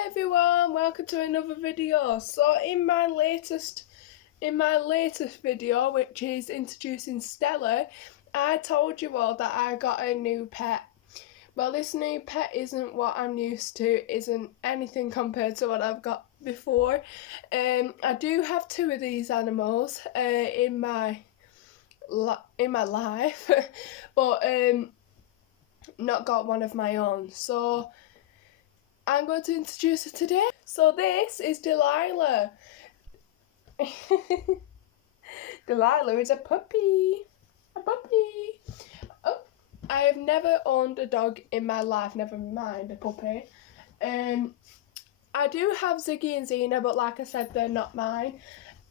Hi everyone, welcome to another video. So in my latest video, which is introducing Stella, I told you all that I got a new pet. Well, this new pet isn't what I'm used to, isn't anything compared to what I've got before. I do have two of these animals in my life, but not got one of my own. So I'm going to introduce her today. So this is Delilah. Delilah is a puppy. Oh, I have never owned a dog in my life, never mind a puppy. I do have Ziggy and Xena, but like I said, they're not mine.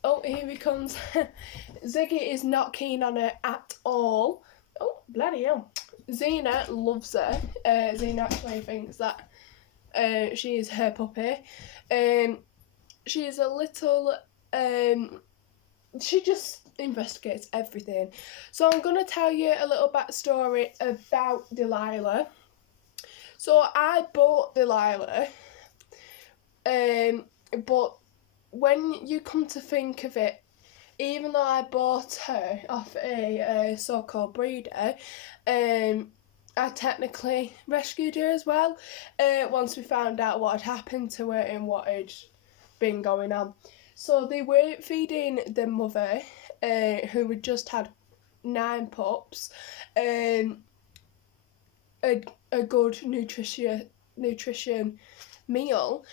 Oh, here he comes. Ziggy is not keen on her at all. Oh, bloody hell. Xena loves her. Xena actually thinks that she is her puppy. She is a little, she just investigates everything. So I'm going to tell you a little backstory about Delilah. So I bought Delilah, but when you come to think of it, even though I bought her off a so-called breeder, I technically rescued her as well, once we found out what had happened to her and what had been going on. So they were feeding the mother, who had just had 9 pups, a good nutrition meal.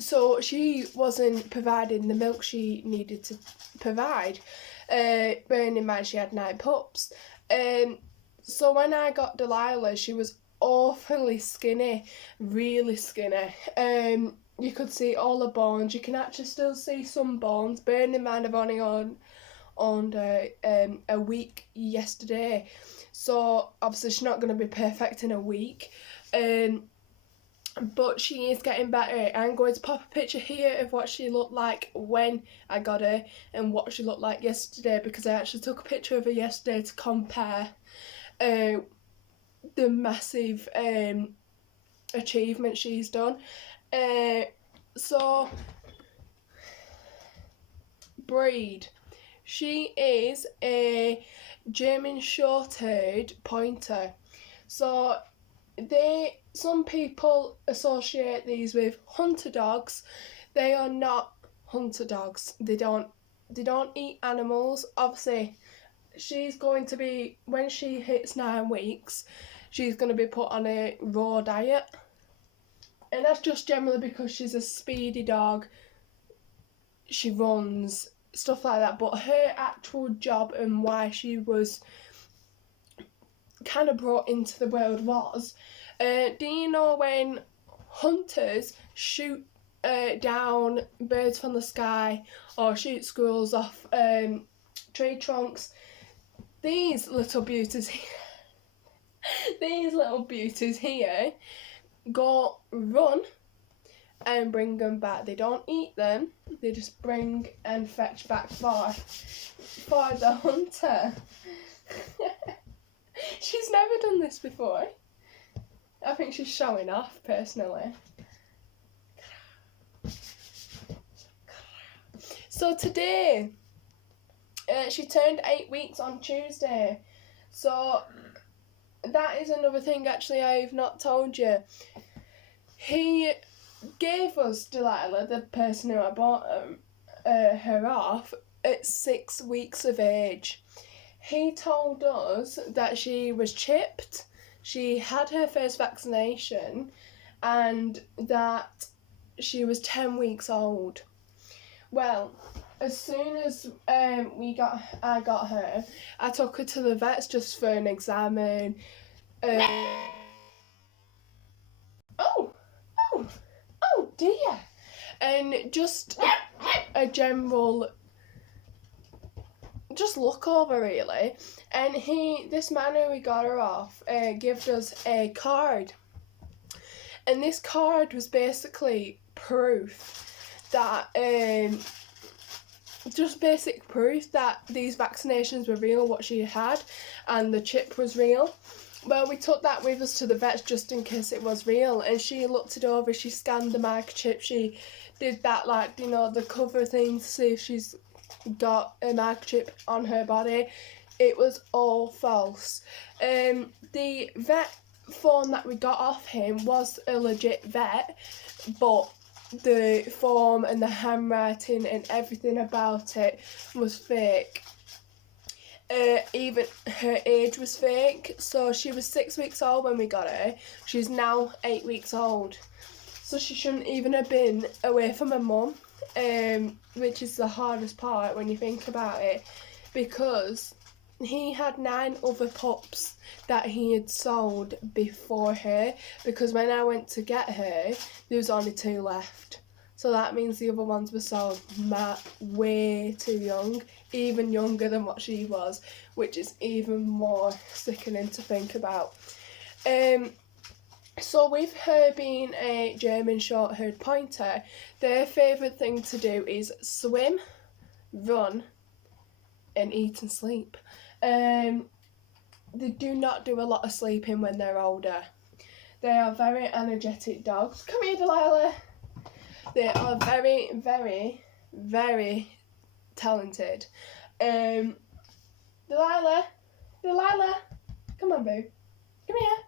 So she wasn't providing the milk she needed to provide, bearing in mind she had 9 pups. So when I got Delilah, she was awfully skinny, really skinny. You could see all the bones. You can actually still see some bones. Bearing in mind I've only owned a week yesterday, so obviously she's not going to be perfect in a week. But she is getting better. I'm going to pop a picture here of what she looked like when I got her and what she looked like yesterday, because I actually took a picture of her yesterday to compare the massive achievement she's done. So, breed. She is a German shorthaired pointer. So some people associate these with hunter dogs. They are not hunter dogs. They don't eat animals. Obviously, she's going to be, when she hits 9 weeks, she's going to be put on a raw diet. And that's just generally because she's a speedy dog. She runs, stuff like that. But her actual job and why she was kind of brought into the world was, do you know when hunters shoot down birds from the sky or shoot squirrels off tree trunks? These little beauties here go run and bring them back. They don't eat them, they just bring and fetch back for the hunter. She's never done this before. I think she's showing off, personally. So today, she turned 8 weeks on Tuesday. So that is another thing actually I've not told you. He gave us Delilah, the person who I bought her off, at 6 weeks of age. He told us that she was chipped, she had her first vaccination, and that she was 10 weeks old. Well, as soon as I got her, I took her to the vets just for an exam and oh dear, and just a general look over really. And this man who we got her off gave us a card, and this card was basically proof that just basic proof that these vaccinations were real, what she had, and the chip was real. well, we took that with us to the vets just in case it was real, and she looked it over, she scanned the microchip, she did that, like, you know, the cover thing to see if she's got a microchip on her body. It was all false. The vet form that we got off him was a legit vet, but the form and the handwriting and everything about it was fake. Even her age was fake. So she was 6 weeks old when we got her. She's now 8 weeks old. So she shouldn't even have been away from her mum, which is the hardest part when you think about it, because he had 9 other pups that he had sold before her, because when I went to get her, there was only 2 left. So that means the other ones were sold way too young, even younger than what she was, which is even more sickening to think about. So with her being a German short-haired pointer, their favourite thing to do is swim, run, and eat and sleep. They do not do a lot of sleeping when they're older. They are very energetic dogs. Come here, Delilah. They are very, very, very talented. Delilah, come on, boo. Come here.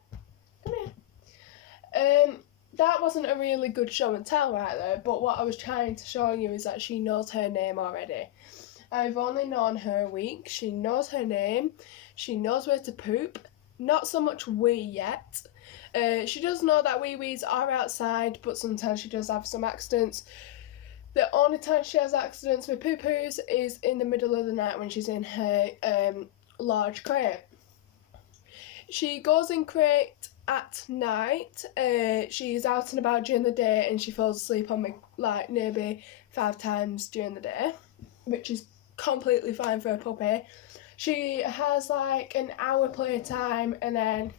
That wasn't a really good show and tell right there, but what I was trying to show you is that she knows her name already. I've only known her a week. She knows her name. She knows where to poop. Not so much wee yet. She does know that wee-wees are outside, but sometimes she does have some accidents. The only time she has accidents with poo-poos is in the middle of the night when she's in her large crate. She goes in crate at night. She's out and about during the day, and she falls asleep on me like maybe 5 times during the day, which is completely fine for a puppy. She has like an hour playtime and then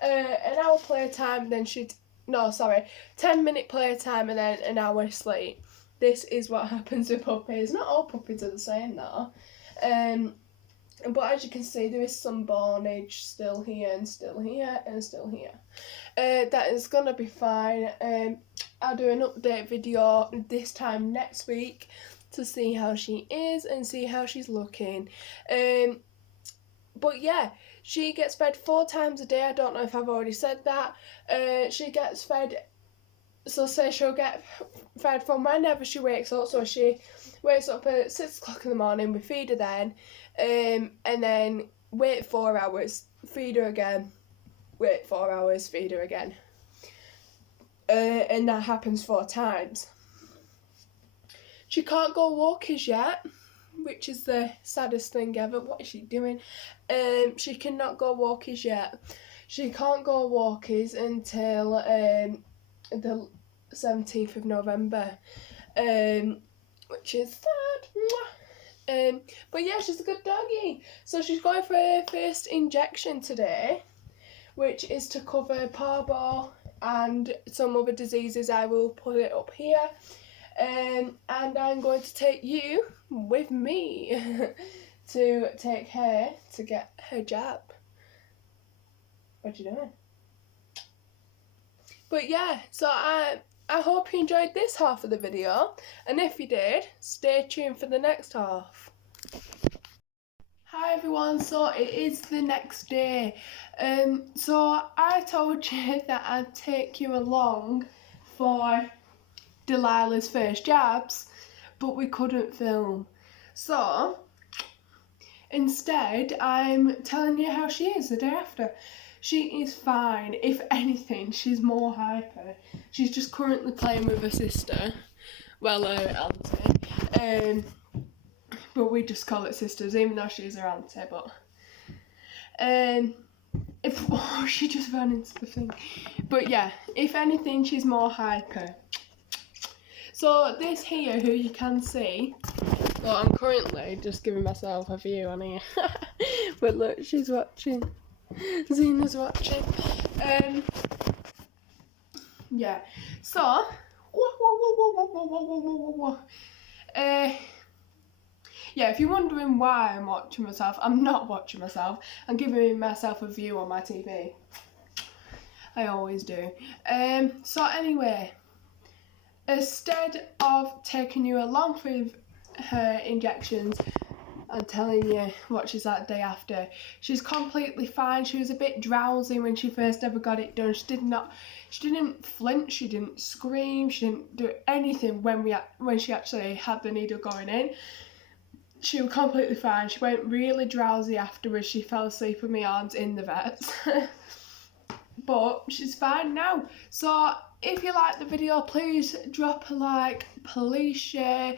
an hour playtime, then 10-minute playtime and then an hour sleep. This is what happens with puppies. Not all puppies are the same though. But as you can see, there is some bornage still here and still here and still here. That is gonna be fine. I'll do an update video this time next week to see how she is and see how she's looking. But yeah, she gets fed 4 times a day. I don't know if I've already said that. She gets fed, so say she'll get fed from whenever she wakes up. So she wakes up at 6 o'clock in the morning, we feed her then, and then wait 4 hours, feed her again, wait 4 hours, feed her again. And that happens 4 times. She can't go walkies yet, which is the saddest thing ever. What is she doing? She cannot go walkies yet. She can't go walkies until the 17th of November, which is sad. But yeah, she's a good doggy. So she's going for her first injection today, which is to cover parvo and some other diseases. I will put it up here. And I'm going to take you with me to take her to get her jab. What you doing? But yeah, so I hope you enjoyed this half of the video, and if you did, stay tuned for the next half. Hi everyone, so it is the next day. So I told you that I'd take you along for Delilah's first jabs, but we couldn't film. So instead, I'm telling you how she is the day after. She is fine. If anything, she's more hyper. She's just currently playing with her sister, well, her auntie. But we just call it sisters, even though she's her auntie. But she just ran into the thing. But yeah, if anything, she's more hyper. So this here, who you can see, well, I'm currently just giving myself a view on here. But look, she's watching. Zena's watching. Yeah. So yeah, if you're wondering why I'm watching myself, I'm not watching myself. I'm giving myself a view on my TV. I always do. So anyway, instead of taking you along with her injections and telling you what she's like the day after, she's completely fine. She was a bit drowsy when she first ever got it done. She didn't flinch, she didn't scream, she didn't do anything when she actually had the needle going in. She was completely fine. She went really drowsy afterwards. She fell asleep in my arms in the vets. But she's fine now. So if you like the video, please drop a like, please share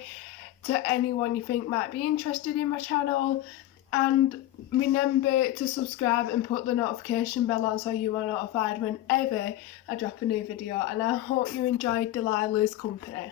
to anyone you think might be interested in my channel, and remember to subscribe and put the notification bell on so you are notified whenever I drop a new video. And I hope you enjoyed Delilah's company.